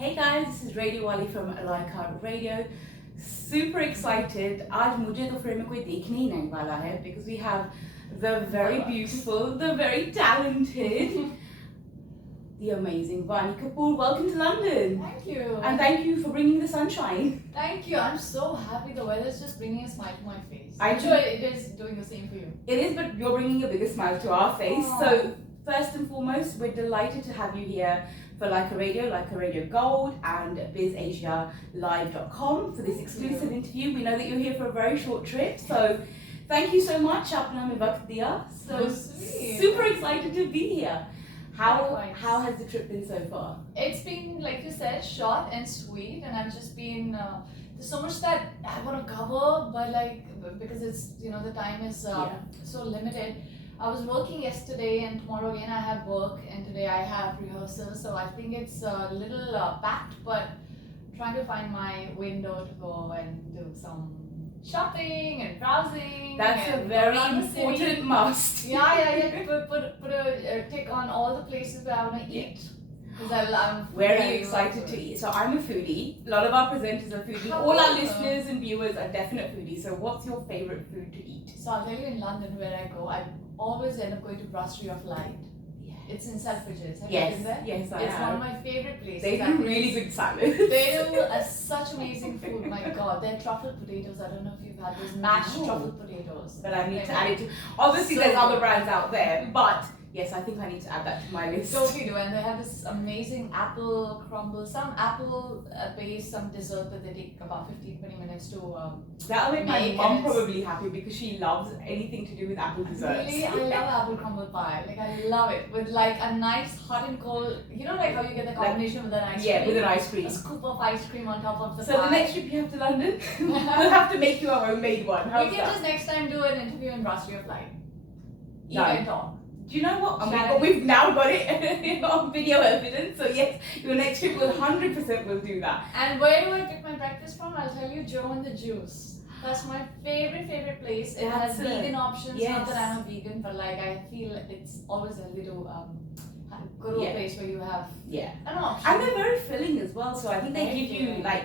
Hey guys, this is RadioWalli from UK and Radio. Super excited. आज मुझे तो film में कोई देखने ही नहीं वाला है because we have the very beautiful, the very talented, the amazing Vaani Kapoor. Welcome to London. Thank you. And thank you for bringing the sunshine. Thank you. I'm so happy. The weather's just bringing a smile to my face. I'm sure it is doing the same for you. It is, but you're bringing a bigger smile to our face. Aww. So first and foremost, we're delighted to have you here for Like a Radio Gold and BizAsiaLive.com for this exclusive interview. We know that you're here for a very short trip, so thank you so much. Apna mein waqt diya. So super excited to be here. How has the trip been so far? It's been, like you said, short and sweet, and I've just been there's so much that I want to cover, but because it's the time is so limited. I was working yesterday, and tomorrow again I have work, and today I have rehearsal, so I think it's a little packed, but trying to find my window to go and do some shopping and browsing. That's a very important must. Yeah. Put a tick on all the places where I want to eat. I'm very excited to eat. So I'm a foodie. A lot of our presenters are foodies. All our listeners and viewers are definite foodies. So what's your favorite food to eat? So I'll tell you, in London where I go, I always end up going to Brasserie of Light. Yeah. It's in Selfridges. Have yes, you been there? Yes, I It's have. one of my favorite places. They do really good salads. They do such amazing food. My God, their truffle potatoes. I don't know if you've had those mashed truffle potatoes. But I need to add it to. Obviously, there's other brands out there, but yes, I think I need to add that to my list. Totally do, and they have this amazing apple crumble, some apple based, some dessert that they take about 15-20 minutes to That'll make my mum probably happy because she loves anything to do with apple desserts. Really, I love apple crumble pie. Like, I love it with like a nice hot and cold. You know, like how you get the combination with an ice cream. Yeah, with an ice cream. A scoop of ice cream on top of the pie. So the next trip you have to London, we'll have to make you a homemade one. We can just next time do an interview in Brasserie of Light. Eat and talk. Do you know what? We've now got it on video evidence. So yes, your next trip will 100% will do that. And where do I get my breakfast from? I'll tell you, Joe and the Juice. That's my favorite place. It has vegan options. Not that I'm a vegan, but like I feel it's always healthy to go to a place where you have an option. And they're very filling as well. So I think they give you like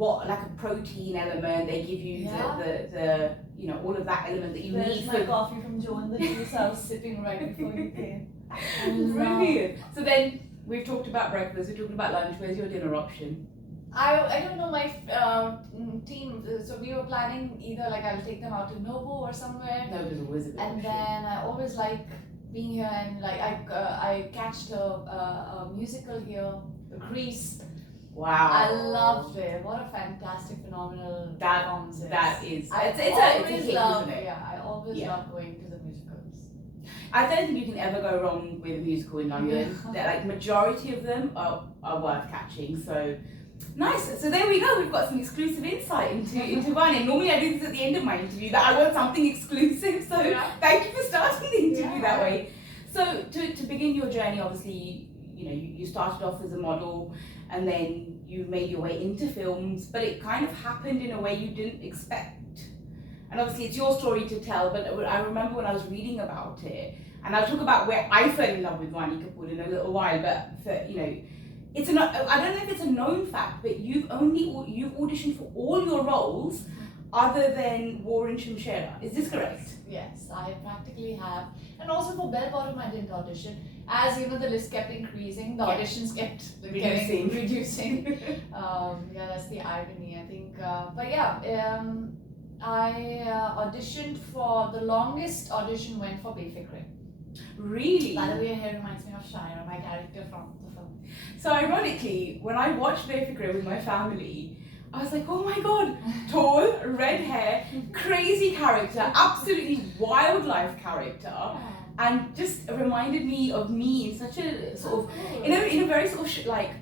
a protein element. They give you the all of that element that you need. My coffee from Joe and the Juice. I was sipping right before you came. Brilliant. So then we've talked about breakfast. We've talked about lunch. Where's your dinner option? I don't know, my team. So we were planning either like I'll take them out to Nobu or somewhere. Nobu's always a good option. Then I always like being here, and like I catched a musical here, The Grease. Wow. I loved it. What a fantastic, phenomenal performance. It's a hit, isn't it? Yeah, I always love going to the musicals. I don't think you can ever go wrong with a musical in London. Like majority of them are worth catching. So nice. So there we go. We've got some exclusive insight into Vaani. Normally I do this at the end of my interview, that I want something exclusive. So thank you for starting the interview that way. So to begin your journey, obviously, you started off as a model, and then you made your way into films, but it kind of happened in a way you didn't expect. And obviously it's your story to tell, but I remember when I was reading about it, and I'll talk about where I fell in love with Vaani Kapoor in a little while, but it's I don't know if it's a known fact, but you've auditioned for all your roles other than War in Shamshera. Is this correct? Yes, I practically have. And also for Bell Bottom I didn't audition. As the list kept increasing, the auditions kept reducing. That's the irony, I think. I auditioned for, the longest audition went for Befikre. Really? By the way, hair reminds me of Shira, my character from the film. So ironically, when I watched Befikre with my family, I was like, oh my god, tall, red hair, crazy character, absolutely wildlife character. And just reminded me of me in such a sort of, in a very sort of like,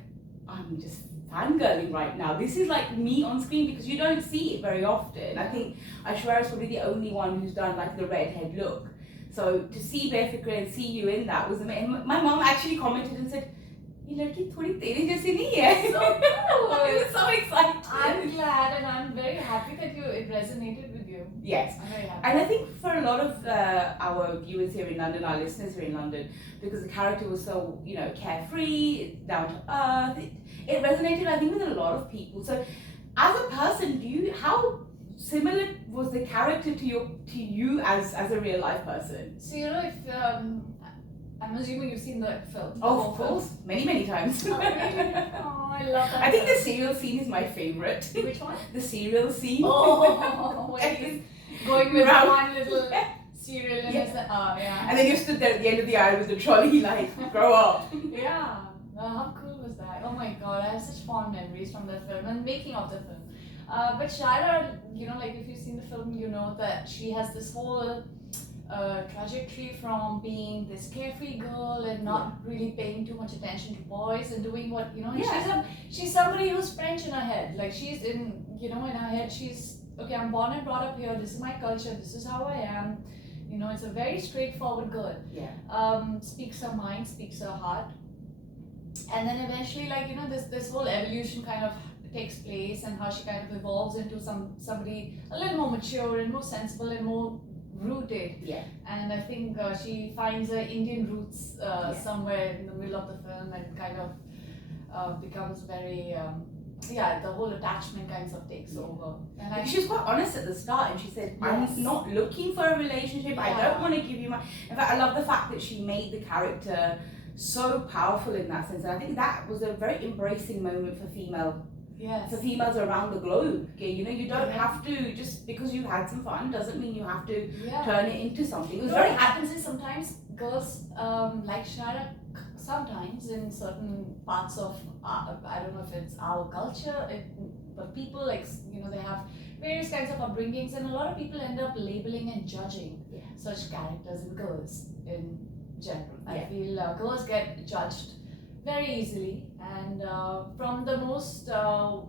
I'm just fangirling right now. This is like me on screen because you don't see it very often. I think Aishwarya is probably the only one who's done like the redhead look. So to see Befikre and see you in that was amazing. My mom actually commented and said, "ये लड़की थोड़ी तेरे जैसी नहीं है." So cool. It was so exciting. I'm glad, and I'm very happy that it resonated with you. Yes. I'm very happy. And I think for a lot of our viewers here in London, our listeners here in London, because the character was so, you know, carefree, down to earth, it resonated, I think, with a lot of people. So, as a person, how similar was the character to you as a real life person? So if I'm assuming you've seen the film. Oh, of course, many times. Oh, really? Oh, I love that. I think film. the cereal scene is my favorite. Which one? The cereal scene. Oh, when he's going with Round. one little cereal and it's like, oh yeah. And then you stood there at the end of the aisle with the trolley, like, grow up. Yeah. How cool was that? Oh my god, I have such fond memories from that film and making of the film. But Shaira, like if you've seen the film, you know that she has this whole trajectory from being this carefree girl and not really paying too much attention to boys and doing what, and she's somebody who's French in her head. Like she's in her head, she's, okay, I'm born and brought up here, this is my culture, this is how I am. It's a very straightforward girl. Yeah. Speaks her mind, speaks her heart. And then eventually, this whole evolution kind of takes place and how she kind of evolves into somebody a little more mature and more sensible and more rooted. Yeah. And I think she finds her Indian roots somewhere in the middle of the film and kind of becomes very the whole attachment kind of takes over. And she was quite honest at the start, and she said, I'm not looking for a relationship, I don't want to give you my... In fact, I love the fact that she made the character so powerful in that sense, and I think that was a very embracing moment for females around the globe. You don't have to, just because you had some fun doesn't mean you have to turn it into something. It was what happens is sometimes girls like Shara, sometimes in certain parts of I don't know if it's our culture, but people they have various kinds of upbringings, and a lot of people end up labeling and judging such characters in girls in general. I feel girls get judged very easily, and from the most well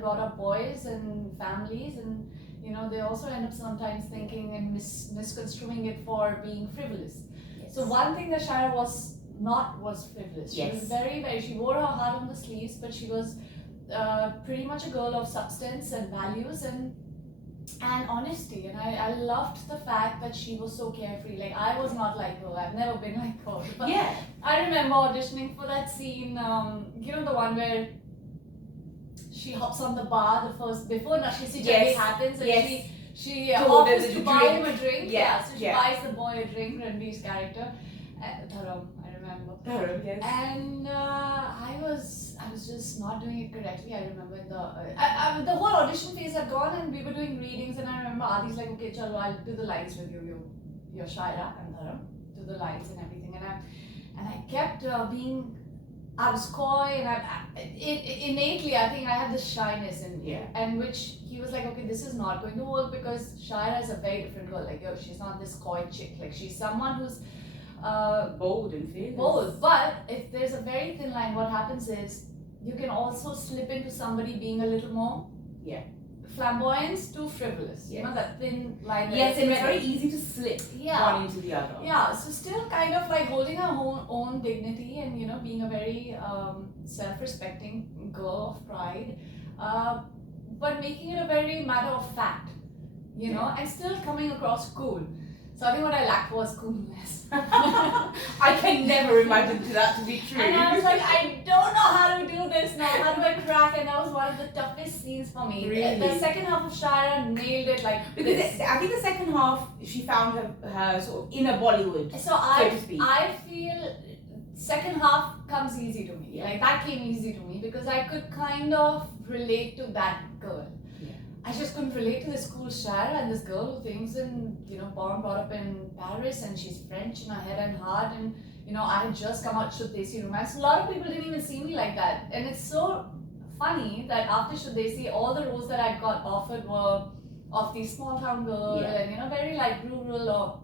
brought up boys and families, and they also end up sometimes thinking and misconstruing it for being frivolous. So one thing that Shara was frivolous. She was very, very, she wore her heart on the sleeves, but she was pretty much a girl of substance and values and honesty. And I loved the fact that she was so carefree. Like, I was not like her, I've never been like her. But I remember auditioning for that scene, the one where she hops on the bar before Nashi Jaggi happens, and she offers to buy him a drink. So she buys the boy a drink, Ranveer's character. Dharam, I remember. Dharam, yes. And I was just not doing it correctly. I remember the whole audition phase had gone, and we were doing readings, and I remember Adi's like, okay, chalo, I'll do the lines with you. You're Shaira and Dharam, do the lines and everything. And I kept I was coy, and innately I think I had this shyness in me, and which he was like, okay, this is not going to work because Shaira is a very different girl. Like, she's not this coy chick. Like, she's someone who's bold and fearless. Bold, but if there's a very thin line, what happens is you can also slip into somebody being a little more flamboyant to frivolous. That thin line. Yes, and it's very easy to slip one into the other. Yeah, so still kind of like holding her own dignity and being a very self-respecting girl of pride, but making it a very matter of fact, and still coming across cool. So I think what I lacked was coolness. I can never imagine that to be true. And I was like, I don't know how to do this now. How do I crack? And that was one of the toughest scenes for me. Really? The second half of Shara nailed it because I think the second half she found her sort of inner Bollywood, so to speak. I feel second half comes easy to me. Like that came easy to me because I could kind of relate to that girl. I just couldn't relate to this cool Shara and this girl who thinks born brought up in Paris, and she's French in her head and heart, and I had just come out Shuddesi romance. A lot of people didn't even see me like that, and it's so funny that after Shuddesi, all the roles that I got offered were of the small town girl and very like rural or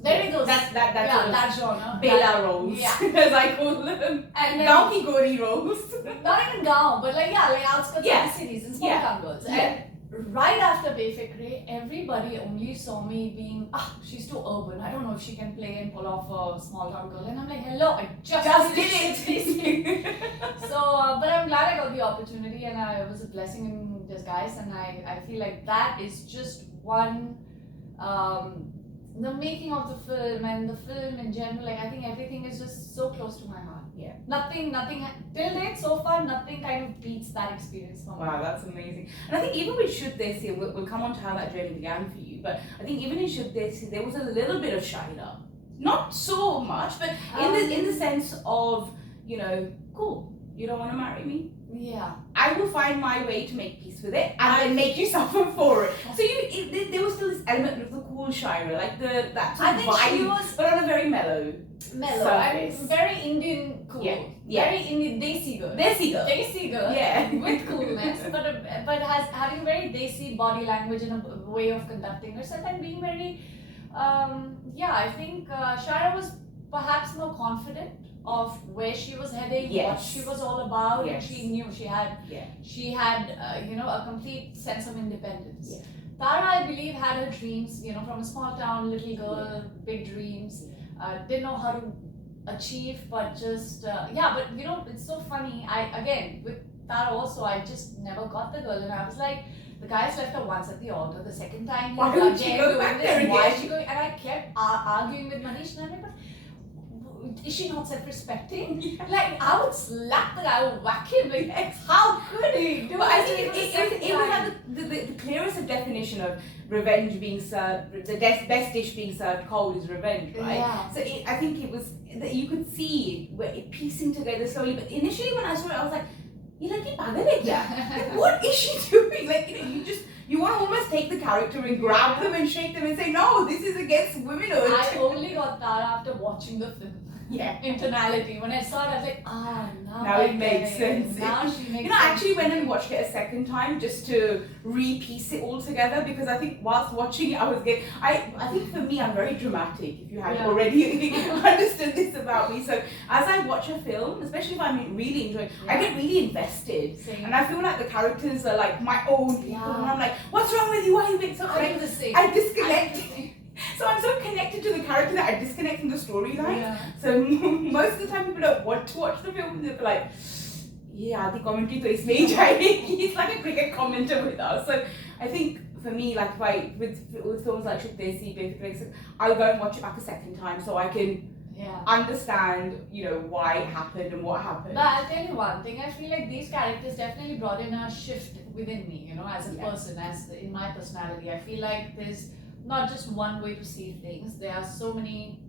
very those that genre. Bela roles, as I call them. And Gaon ki Gori roles. Not even Gaon, but like outskirts of the cities and small town girls. And right after Befikre, everybody only saw me being, she's too urban. I don't know if she can play and pull off a small town girl. And I'm like, hello, I just did it. So, but I'm glad I got the opportunity, and it was a blessing in disguise. And I feel like that is just one the making of the film and the film in general, like I think everything is just so close to my heart. Yeah. Nothing till date so far, nothing kind of beats that experience for me. Wow, that's amazing. And I think even with Should They See, we'll come on to how that journey began for you, but I think even in Should They See, there was a little bit of Shaila. Not so much, but in the sense of, you know, cool, you don't want to marry me? Yeah. I will find my way to make peace with it and then make you suffer for it. So there was still this element of the cool Shaira, like that sort of vibe, she was but on a very mellow and surface. very Indian cool. Yeah. Very Indian desi girl. Desi girl. Yeah. With coolness, but having a very desi body language and a way of conducting herself and being very I think Shaira was perhaps more confident of where she was heading, what she was all about, and she knew she had a complete sense of independence. Yeah. Tara, I believe, had her dreams, from a small town, little girl, big dreams, didn't know how to achieve, but just, but it's so funny. With Tara also, I just never got the girl, and I was like, the guys left her once at the altar, the second time, why would she go back there again? Why is she going? And I kept arguing with Manish, and I'm like, but is she not self-respecting? Yeah. Like, I would slap the guy, I would whack him, like, how could he do it? I think it was like the clearest of definition of revenge being served, the best dish being served cold is revenge, right? Yeah. So I think it was, that you could see it piecing together slowly, but initially when I saw it, I was like, like, what is she doing? Like, you want to almost take the character and grab them and shake them and say, no, this is against womanhood. I only got that after watching the film. Yeah. Internality. When I saw it, I was like, now it makes sense. Now she makes sense. I actually went and watched it a second time just to re-piece it all together, because I think whilst watching it, I think for me, I'm very dramatic, if you haven't already understood this about me. So as I watch a film, especially if I'm really enjoying it, I get really invested. Same. And I feel like the characters are like my own people. And I'm like, what's wrong with you? Why are you being so I do the same. I disconnect. So I'm so connected to the character that I disconnect from the storyline. Yeah. So most of the time people don't want to watch the film, and they're like, the commentary to isme hi jayegi. He's like a cricket commentator with us. So I think for me, like with films like Should They See, basically, I'll go and watch it back a second time so I can understand, why it happened and what happened. But I'll tell you one thing, I feel like these characters definitely brought in a shift within me, as a person, as in my personality. I feel like there's not just one way to see things. There are so many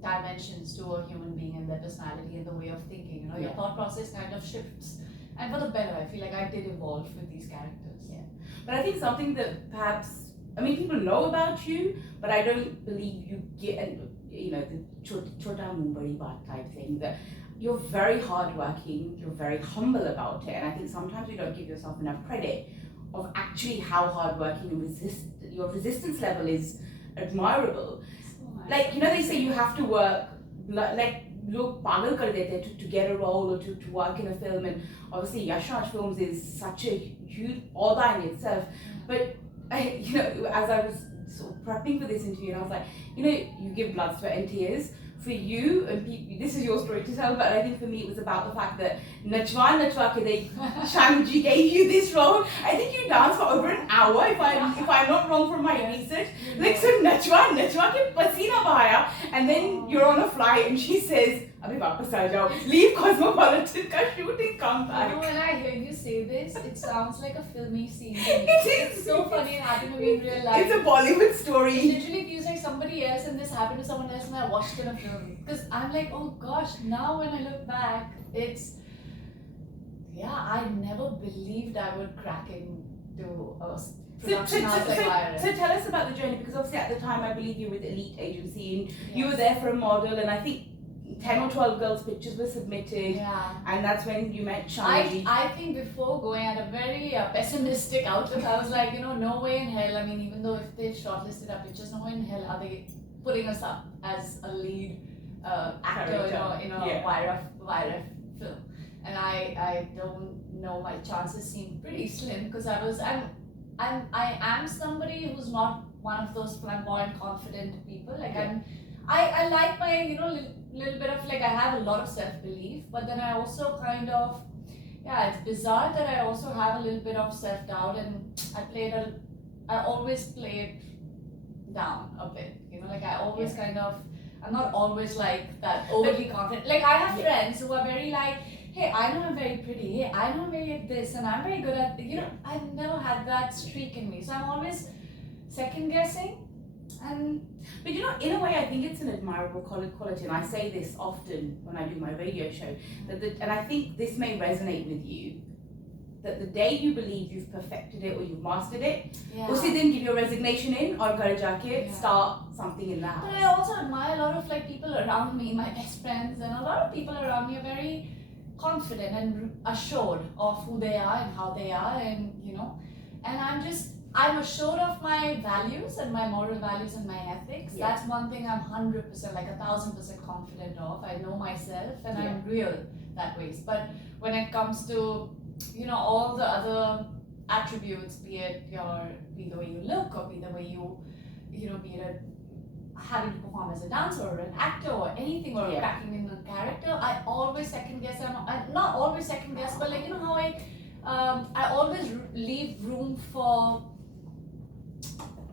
dimensions to a human being and their personality and the way of thinking. Your thought process kind of shifts. And for the better, I feel like I did evolve with these characters. Yeah. But I think something that perhaps, people know about you, but I don't believe you get, the chota mumbari baat type thing, that you're very hardworking, you're very humble about it. And I think sometimes you don't give yourself enough credit of actually how hardworking and your resistance level is admirable. Like, they say you have to work, like, look pagal kar dete to get a role or to work in a film, and obviously Yash Raj Films is such a huge order in itself. But as I was sort of prepping for this interview, and I was like, you give blood, sweat and tears. For you, and this is your story to tell, but I think for me it was about the fact that Nachwa ke Shamji gave you this role. I think you danced for over an hour, if I'm not wrong from my research. Like, so Nachwa ke pasina bahaya, and then you're on a flight and she says, Abhi wapas aa jao, leave Cosmopolitan ka shooting, come back. When I hear you say this, it sounds like a filmy scene to me. It's so funny, it happened to me in real life. It's a Bollywood story. It literally feels like somebody else and this happened to someone else and I watched it in a film. Because I'm like, oh gosh, now when I look back, I never believed I would crack into a production house like Iron. So tell us about the journey, because obviously at the time I believe you were with Elite Agency and you were there for a model, and I think 10 or 12 girls' pictures were submitted, and that's when you met Shamji. I think before going at a very pessimistic outlook, I was like, no way in hell, even though if they've shortlisted our pictures, no way in hell are they putting us up as a lead actor in a YRF film. And I don't know, my chances seem pretty slim, because I am somebody who's not one of those flamboyant, confident people. Like I like my little bit of, like, I have a lot of self-belief, but then I also kind of, it's bizarre that I also have a little bit of self-doubt, and I always played down a bit. Like I always kind of, I'm not always like that overly confident. Like I have friends who are very like, hey, I know I'm very pretty. Hey, I know I'm very at this, and I'm very good at. I've never had that streak in me, so I'm always second guessing. But in a way, I think it's an admirable quality, and I say this often when I do my radio show. And I think this may resonate with you. That the day you believe you've perfected it or you've mastered it, usi din give your resignation in or ghar jaake start something in the house. But I also admire a lot of like people around me, my best friends, and a lot of people around me are very confident and assured of who they are and how they are, and and I'm assured of my values and my moral values and my ethics. That's one thing I'm 100%, like 1,000% confident of. I know myself and I'm real that way. But when it comes to all the other attributes, be the way you look, or be the way be it having to perform as a dancer or an actor or anything, or cracking in a character, I always second guess. I'm not always second guess, but like how I always leave room for,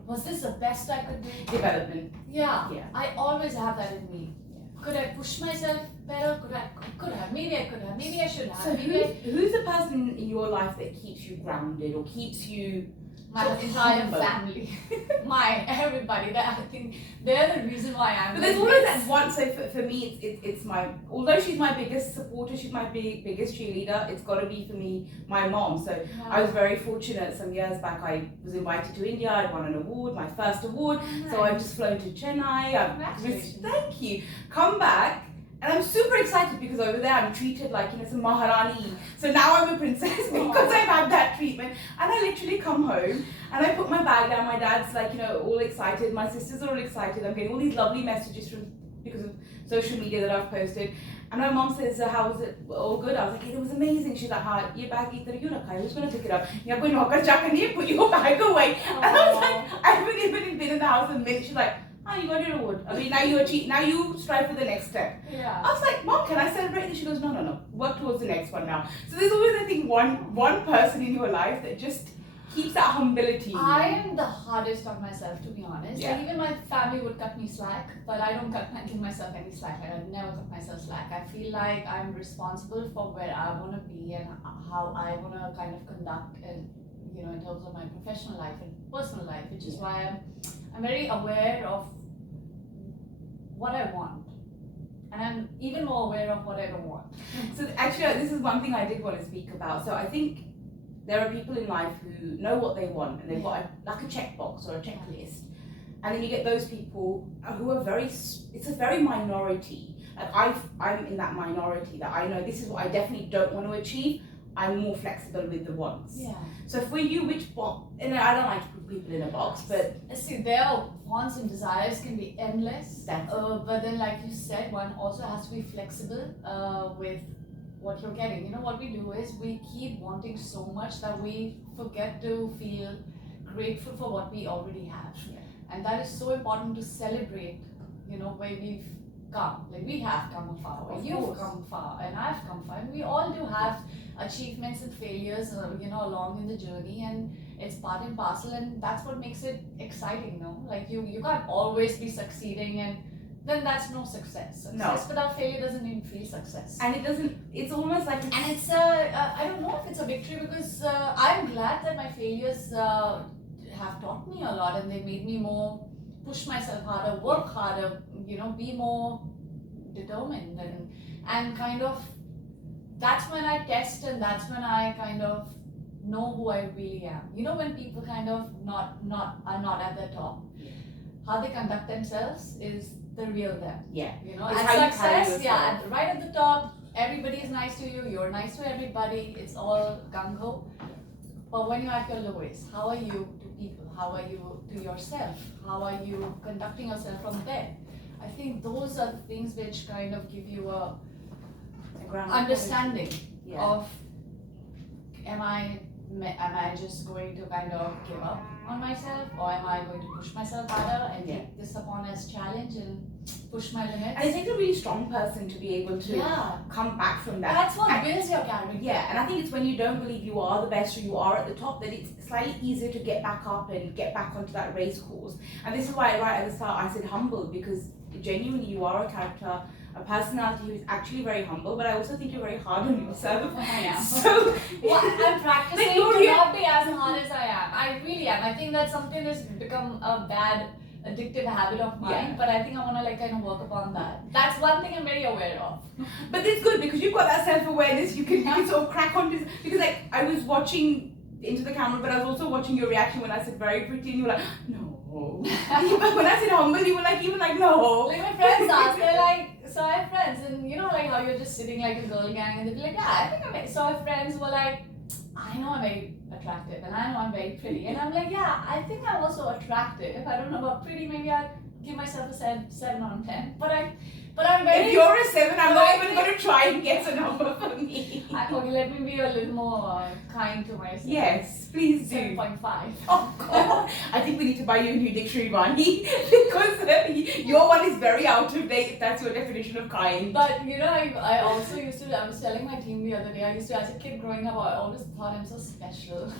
was this the best I could do? Development. Yeah. I always have that in me. Could I push myself better? Could I? Maybe I could have. Maybe I should have. So who's the person in your life that keeps you grounded or keeps you? My entire family, everybody. That I think they're the reason why I'm. But there's always that one. So for me, it's my. Although she's my biggest supporter, she's my biggest cheerleader. It's got to be for me my mom. So I was very fortunate. Some years back, I was invited to India. I won an award, my first award. So I've just flown to Chennai. Thank you. Come back. And I'm super excited because over there I'm treated like, some Maharani. So now I'm a princess because I've had that treatment. And I literally come home and I put my bag down. My dad's like, all excited. My sisters are all excited. I'm getting all these lovely messages because of social media that I've posted. And my mom says, how was it? All good? I was like, it was amazing. She's like, हाँ, ये bag इधर क्यों रखा है? Who's going to pick it up? यहाँ कोई नौकर चाकर नहीं है, put your bag away. And I was like, I haven't even been in the house a minute. She's like, you got your award. I mean, now you achieve. Now you strive for the next step. Yeah. I was like, Mom, can I celebrate? And she goes, no. Work towards the next one now. So there's always, I think, one person in your life that just keeps that humility. I am the hardest on myself, to be honest. Yeah. Like even my family would cut me slack, but I don't give myself any slack. Like I never cut myself slack. I feel like I'm responsible for where I want to be and how I want to kind of conduct, and in terms of my professional life and personal life, which is why I'm very aware of what I want, and I'm even more aware of what I don't want. So actually, this is one thing I did want to speak about. So I think there are people in life who know what they want and they've got like a checkbox or a checklist, and then you get those people who are it's a very minority. Like I'm in that minority that I know this is what I definitely don't want to achieve. I'm more flexible with the wants. Yeah. So for you, which box? And I don't like to put people in a box, but see, their wants and desires can be endless. But then, like you said, one also has to be flexible with what you're getting. What we do is we keep wanting so much that we forget to feel grateful for what we already have. Yeah. And that is so important to celebrate. Where we've come. Like we have come far. You've come far, and I've come far. And we all do have achievements and failures, along in the journey, and it's part and parcel, and that's what makes it exciting, no? Like you can't always be succeeding, and then that's no success. Success without failure doesn't even feel success. And it's almost like and it's I don't know if it's a victory, because I'm glad that my failures have taught me a lot, and they made me more push myself harder, work harder, be more determined, and kind of that's when I test, and that's when I kind of know who I really am. When people kind of are not at the top, how they conduct themselves is the real them. Yeah. And success, right at the top, everybody is nice to you, you're nice to everybody, it's all gung-ho. But when you're at your lowest, how are you to people? How are you to yourself? How are you conducting yourself from there? I think those are the things which kind of give you a understanding of am I just going to kind of give up on myself, or am I going to push myself harder and take this upon as challenge? And push my limits. And it takes a really strong person to be able to come back from that. That's what builds your character. Yeah, and I think it's when you don't believe you are the best or you are at the top that it's slightly easier to get back up and get back onto that race course. And this is why right at the start I said humble, because genuinely you are a character, a personality who is actually very humble, but I also think you're very hard on yourself. I am. So I'm practicing to not be as hard as I am. I really am. I think that's something that's become a bad addictive habit of mine, but I think I want to like kind of work upon that. That's one thing I'm very aware of. But it's good because you've got that self-awareness. You can sort of crack on to, because like I was watching into the camera, but I was also watching your reaction when I said very pretty, and you were like, no. But when I said humble, you were like no. Like my friends ask, they're like, so I have friends, and you know like how you're just sitting like a girl gang, and they'd be like, yeah, I think I'm. So I have friends who are like, I know I'm very attractive, and I know I'm very pretty, and I'm like, yeah, I think I'm also attractive. I don't know about pretty, maybe I'd give myself a 7 out of 10. But I'm very. If you're a 7, I'm not even going to try and guess a number for me. Okay, let me be a little more kind to myself. Yes, please do. 7.5. Oh God, I think we need to buy you a new dictionary, Vaani, because your one is very out of date. If that's your definition of kind. But you know, I also used to. I was telling my team the other day. I used to, as a kid growing up, I always thought I'm so special.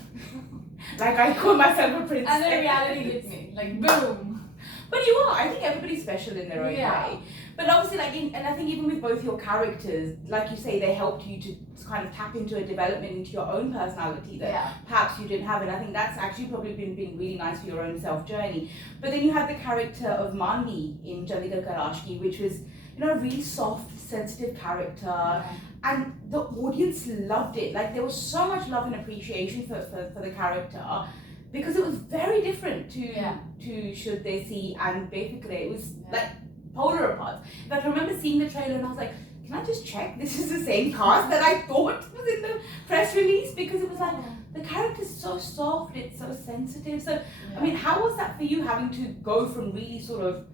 Like I call myself a princess. And then reality hit me, like boom. But you are. I think everybody's special in their own Yeah. way. But obviously, like, and I think even with both your characters, like you say, they helped you to kind of tap into a development into your own personality that perhaps you didn't have. And I think that's actually probably been really nice for your own self journey. But then you had the character of Manvi in Jalika Karashki, which was, you know, a really soft, sensitive character. And the audience loved it. Like, there was so much love and appreciation for the character. Because it was very different to Should They See and Befikre. It was like polar opposites. In fact, I remember seeing the trailer and I was like, can I just check this is the same cast that I thought was in the press release? Because it was like, the character's so soft, it's so sensitive. So, I mean, how was that for you, having to go from really sort of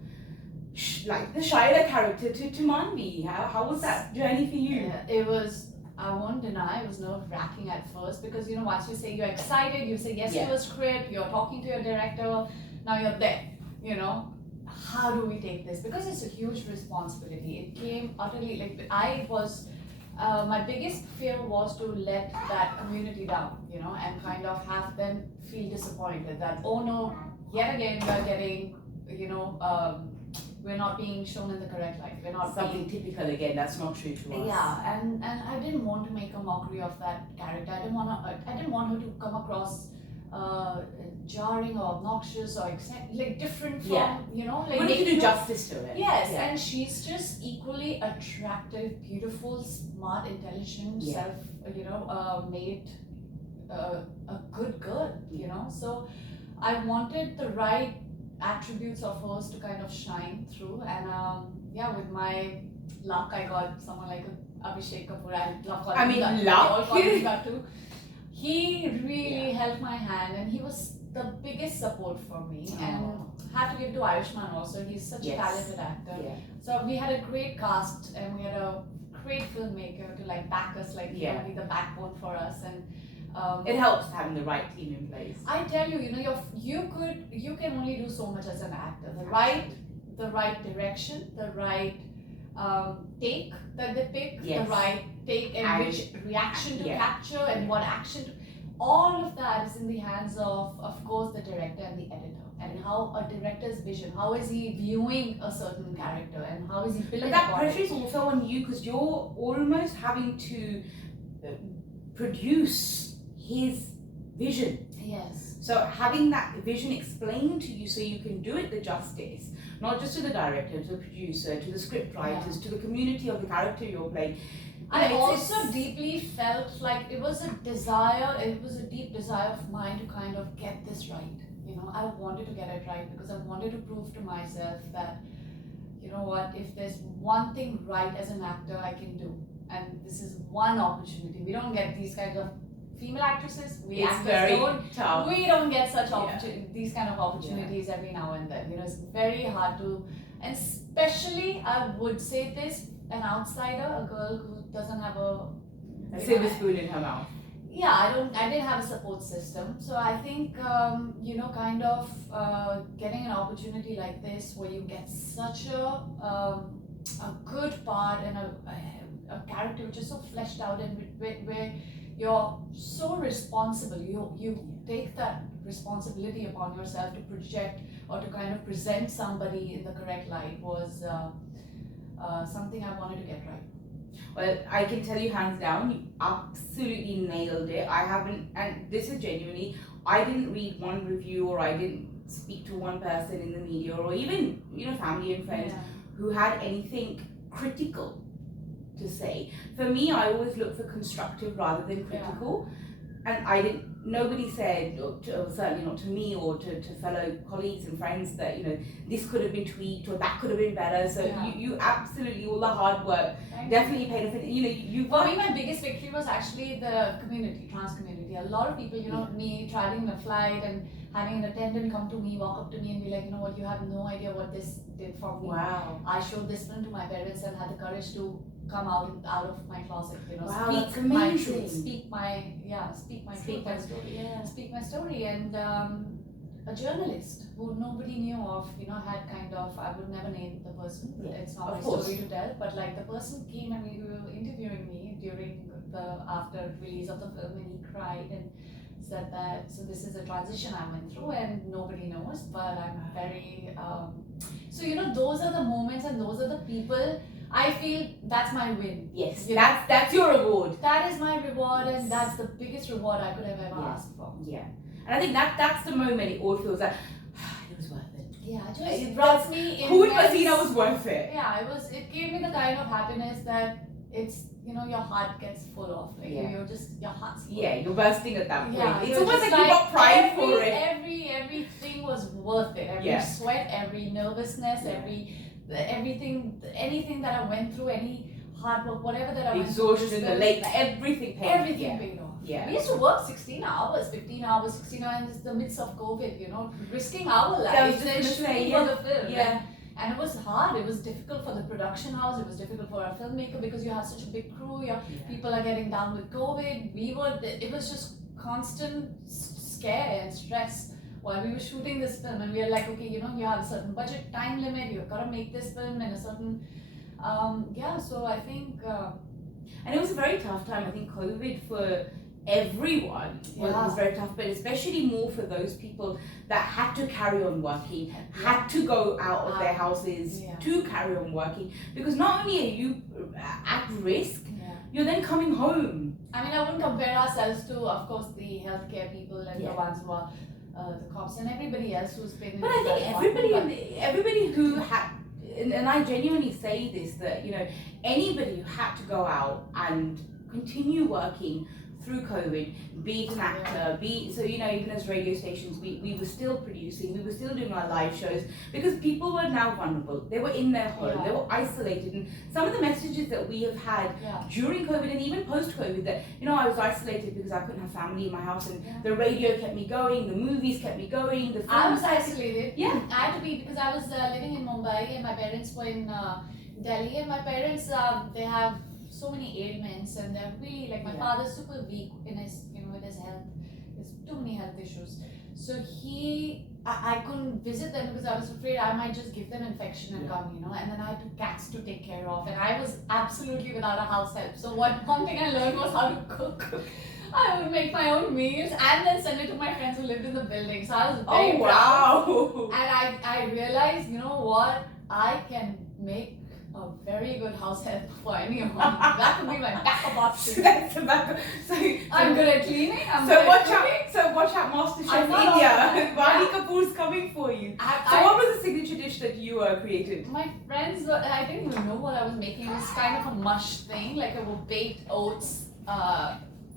like the Shaila character to Manvi? How was that journey for you? Yeah, it was, I won't deny, it was nerve-wracking at first, because you know, once you say you're excited, you say yes to a script, you're talking to your director, now you're there, you know. How do we take this? Because it's a huge responsibility. It came utterly, like, my biggest fear was to let that community down, you know, and kind of have them feel disappointed that, oh no, yet again we're getting, you know, we're not being shown in the correct light. We're not something typical again. That's not true to us. Yeah, and I didn't want to make a mockery of that character. I didn't want her to come across jarring or obnoxious or like different from you know. Like, we need to do justice to it. Yes, and she's just equally attractive, beautiful, smart, intelligent, made a good girl. You know, so I wanted the right attributes of hers to kind of shine through, and with my luck I got someone like Abhishek Kapoor. I love calling him that. Luck. All call him that too. He really held my hand, and he was the biggest support for me. And had to give to Ayushmann also. He's such a talented actor. So we had a great cast, and we had a great filmmaker to like back us, like you know, be the backbone for us. And it helps having the right team in place. I tell you, you know, you can only do so much as an actor. The right direction, the right take that they pick, the right take and which reaction to capture and what action to, all of that is in the hands of course, the director and the editor, and how a director's vision, how is he viewing a certain character, and how is he building. But that pressure is also on you, because you're almost having to produce his vision. Yes. So having that vision explained to you so you can do it the justice, not just to the director, to the producer, to the script writers, to the community of the character you're playing. I also deeply felt like it was a deep desire of mine to kind of get this right. You know, I wanted to get it right because I wanted to prove to myself that, you know what, if there's one thing right as an actor I can do, and this is one opportunity. We don't get these kinds of female actresses, we don't get such these kind of opportunities every now and then. You know, it's very hard to, and especially I would say this, an outsider, a girl who doesn't have a silver spoon in her mouth. I didn't have a support system. So I think, kind of getting an opportunity like this where you get such a good part and a character which is so fleshed out and where you're so responsible. You take that responsibility upon yourself to project or to kind of present somebody in the correct light was something I wanted to get right. Well, I can tell you hands down, you absolutely nailed it. I haven't, and this is genuinely, I didn't read one review or I didn't speak to one person in the media or even, family and friends who had anything critical to say. For me, I always look for constructive rather than critical. And nobody said, certainly not to me or to fellow colleagues and friends that, this could have been tweaked or that could have been better. So you absolutely, all the hard work definitely paid off. For me, my biggest victory was actually the community, trans community. A lot of people, me traveling a flight and having an attendant come to me, walk up to me and be like, you know what, you have no idea what this did for me. Wow. I showed this film to my parents and had the courage to come out of my closet, wow, speak my truth, speak my story. And a journalist who nobody knew of, had kind of, I would never name the person, it's not my story to tell, but like the person came and we were interviewing me during the after release of the film, and he cried and said that, so this is a transition I went through and nobody knows, but I'm very so those are the moments and those are the people. I feel that's my win. Yes, that's your reward. That is my reward, and that's the biggest reward I could have ever asked for. Yeah, and I think that's the moment it all feels like it was worth it. Yeah, it brought me in. Who would have seen it was worth it? Yeah, it gave me the kind of happiness that it's your heart gets full of. Like you're just your heart's full. Yeah, you're bursting at that point. Yeah, it's almost like you got pride for it. Everything was worth it. Every sweat, every nervousness, anything that I went through, any hard work, whatever that I went through. Exhaustion, the late, everything paid. Everything paid off. Yeah. We used to work 16 hours, 15 hours, 16 hours in the midst of COVID, risking our lives and shooting for the film. Yeah. And it was hard, it was difficult for the production house, it was difficult for our filmmaker because you have such a big crew, people are getting down with COVID. It was just constant scare and stress while we were shooting this film, and we were like, okay, you have a certain budget, time limit, you've got to make this film in a certain, so I think... and it was a very tough time, I think COVID for everyone was very tough, but especially more for those people that had to carry on working, had to go out of their houses to carry on working, because not only are you at risk, you're then coming home. I mean, I wouldn't compare ourselves to, of course, the healthcare people and the ones who are the cops and everybody else who's been. But I think everybody who had, and I genuinely say this, that anybody who had to go out and continue working through COVID, be it an actor, even as radio stations, we were still producing, we were still doing our live shows, because people were now vulnerable. They were in their home, they were isolated, and some of the messages that we have had during COVID and even post-COVID, that I was isolated because I couldn't have family in my house, and the radio kept me going, the movies kept me going, the films. I was isolated. Yeah. I had to be, because I was living in Mumbai and my parents were in Delhi, and my parents, they have so many ailments, and they're really, like, my father's super weak in his, with his health. There's too many health issues. So I couldn't visit them because I was afraid I might just give them infection and come, and then I had two cats to take care of, and I was absolutely without a house help. So one thing I learned was how to cook. I would make my own meals and then send it to my friends who lived in the building. So I was very proud. And I realized, what, I can make a very good house help for anyone. That could be my backup option. So I'm good at cleaning. Watch out, MasterChef India. Vaani Kapoor's coming for you. What was the signature dish that you created? My friends, I didn't even know what I was making. It was kind of a mush thing, like a baked oats.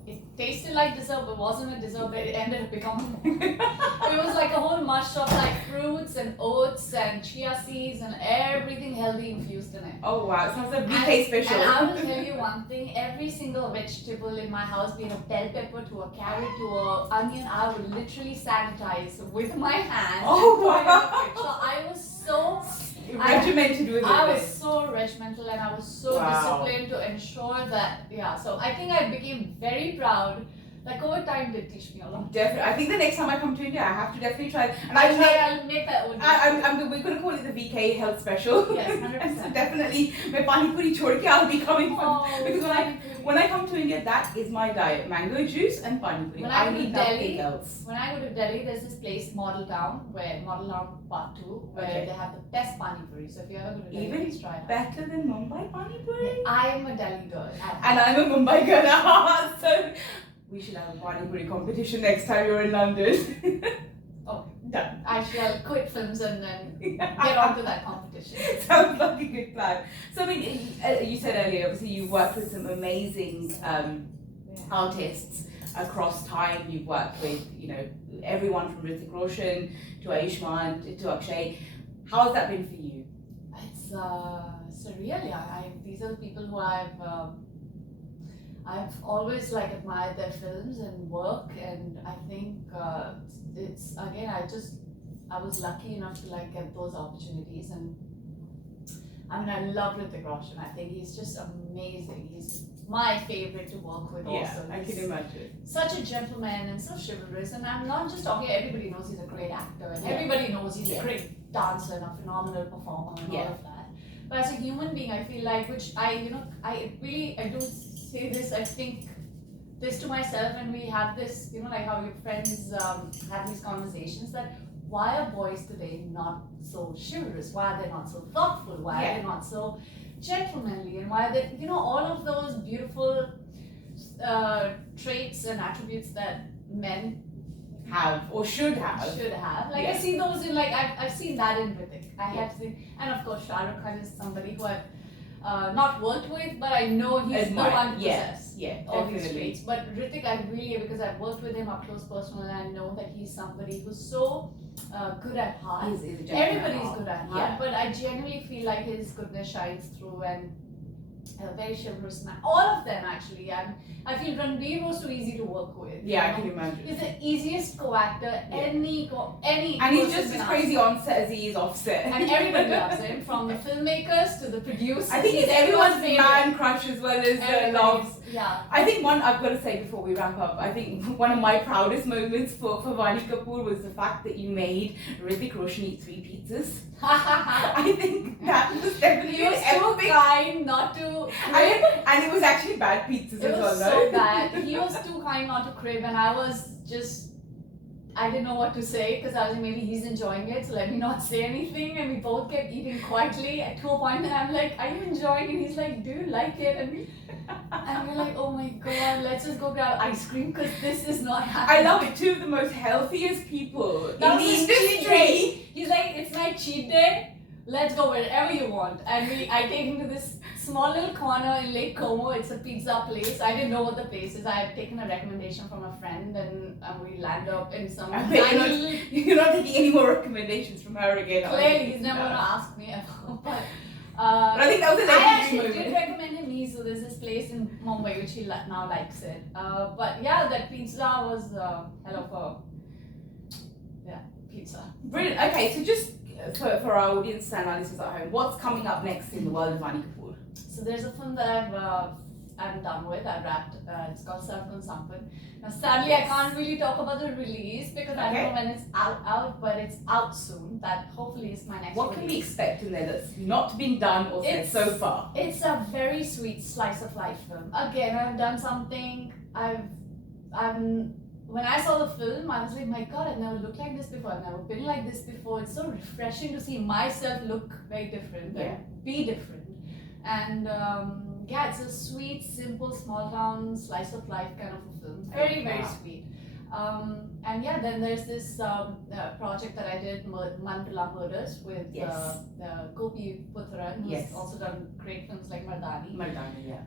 It tasted like dessert, but wasn't a dessert, but it ended up becoming it was like a whole mush of like fruits and oats and chia seeds and everything healthy infused in it. Oh wow, it sounds like BK special. And I will tell you one thing, every single vegetable in my house, be it a bell pepper to a carrot to a onion, I would literally sanitize with my hands. Oh wow. So I was so regimented with it. I was so regimental and I was so disciplined to ensure that, so I think I became very proud Like over time did teach me a lot. Definitely. I think the next time I come to India, I have to definitely try. And I'll make that own. we're going to call it the VK Health Special. Yes, 100%. So definitely, my pani puri chhod ke I'll be coming from. Oh, Because when I come to India, that is my diet: mango juice and pani puri. When I go to need Delhi, nothing else. When I go to Delhi, there's this place, Model Town Part 2, where Okay. they have the best pani puri. So if you ever go to Delhi, Even please try it. Better than Mumbai pani puri. I'm a Delhi girl. And I'm a Mumbai girl. So we should have a pani puri competition next time you're in London. Oh, done. I shall quit films and then get on to that competition. Sounds like a good plan. So I mean, you said earlier, obviously you worked with some amazing artists across time. You've worked with, everyone from Hrithik Roshan to Ayushmann to Akshay. How has that been for you? It's surreal. These are the people who I've always admired their films and work, and I think it's again I was lucky enough to get those opportunities. And I mean, I love Hrithik Roshan. I think he's just amazing. He's my favorite to work with. Also, I can imagine. Such a gentleman and so chivalrous. And I'm not just talking. Everybody knows he's a great actor, and everybody knows he's a great dancer and a phenomenal performer and all of that. But as a human being, I feel which I do say this. I think this to myself, and we have this, like how your friends have these conversations that why are boys today not so chivalrous? Why are they not so thoughtful? Why are they not so gentlemanly? And why are they, all of those beautiful traits and attributes that men have or should have. I see those in I've seen that in Hrithik. I have seen, and of course Shah Rukh Khan is somebody who I've not worked with, but I know he's the one who possesses all these traits. But Hrithik, because I've worked with him up close personally, and I know that he's somebody who's so good at heart. Everybody's good at heart, but I genuinely feel like his goodness shines through, and a very chivalrous man. All of them actually. I feel Ranbir was too easy to work with. I can imagine. He's the easiest co-actor any. And he's just as crazy on set as he is off set. And everybody loves him, from the filmmakers to the producers. I think he's everyone's man crush as well as loves. Yeah. I think I've got to say before we wrap up, I think one of my proudest moments for Vaani Kapoor was the fact that you made Hrithik Roshan eat 3 pizzas. I think that was definitely He was so kind not to. And it was actually bad pizzas as well. It was so bad. He was too kind not to crib, and I was just, I didn't know what to say, because I was like, maybe he's enjoying it, so let me not say anything. And we both kept eating quietly to a point, and I'm like, are you enjoying it? And he's like, do you like it? And we're like, oh my god, let's just go grab ice cream, because this is not happening. I love it. 2 of the most healthiest people in That the was his cheat industry. day. He's like, it's my cheat day. Let's go wherever you want. And I take him to this small little corner in Lake Como. It's a pizza place. I didn't know what the place is. I had taken a recommendation from a friend, and we land up in some You're not taking any more recommendations from her again. Clearly, he's never going to ask me ever. But I think that was a I actually moment. did recommend him me. So there's this place in Mumbai which he now likes it. But yeah, that pizza was hell of a pizza. Brilliant. Okay, so just for our audience and our listeners at home, what's coming up next in the world of Vaani Kapoor? So there's a film that I'm done with. I wrapped. It's called Sargun Sampan. Now sadly, I can't really talk about the release because I don't know when it's out, but it's out soon. That hopefully is my next. What can we expect in there that's not been done or said so far? It's a very sweet slice of life film. Again, I've done something. When I saw the film, I was like, my god, I've never looked like this before. I've never been like this before. It's so refreshing to see myself look very different and be different. And it's a sweet, simple, small town, slice of life kind of a film. Very, very sweet. Then there's this project that I did, Mandala Murders, with Gopi Putran, who's also done great films like Mardani.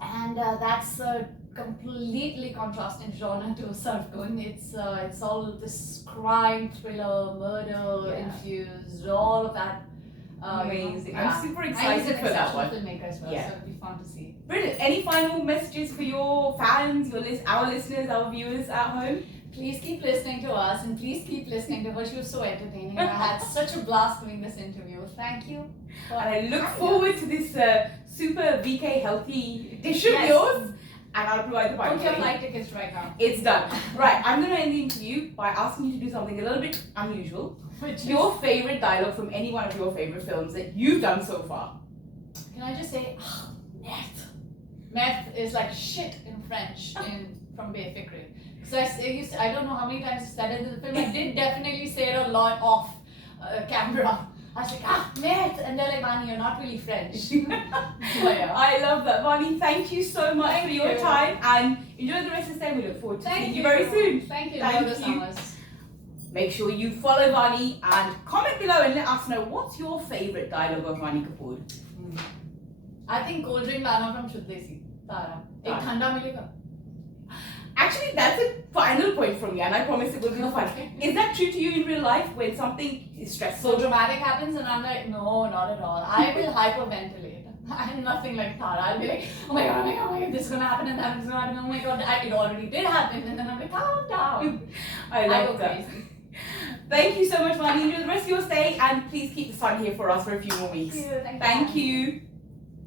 And that's a completely contrasting genre to Sargun. It's all this crime, thriller, murder infused, all of that. Amazing. I'm super excited for that one. Filmmaker as well, so it'll be fun to see. Brilliant. Any final messages for your fans, our listeners, our viewers at home? Please keep listening to us, and please keep listening to her. She was so entertaining. I had such a blast doing this interview. Thank you. And I look forward to this super VK healthy dish of yours. and I'll provide the Book your party. flight tickets right now. It's done. Right, I'm going to end the interview by asking you to do something a little bit unusual. Which Your favorite dialogue from any one of your favorite films that you've done so far. Can I just say, meth? Meth is like shit in French from Bay Fikri. Because I don't know how many times I said it in the film. I did definitely say it a lot off camera. I was like, meth! And they're like, Vaani, you're not really French. But yeah. I love that. Vaani, thank you so much Thank for your you. time and enjoy the rest of the day. We look forward to Thank seeing you you very soon. Thank you. Thank Love the you. summers. Make sure you follow Vaani and comment below and let us know what's your favourite dialogue of Vaani Kapoor. I think cold drink लाना from Shuddh Desi. Tara. एक ठंडा मिलेगा. Actually, that's a final point from me, and I promise it will be fun. Is that true to you in real life when something is stressful? So dramatic happens and I'm like, no, not at all. I will hyperventilate. I'm nothing like Tara. I'll be like, oh my god, this is gonna happen and that is gonna happen. Oh my god, it already did happen. And then I'm like, calm down. I go love that. crazy. Thank you so much, Vaani. Enjoy the rest of your stay, and please keep the sun here for us for a few more weeks. Thank you. Thank you.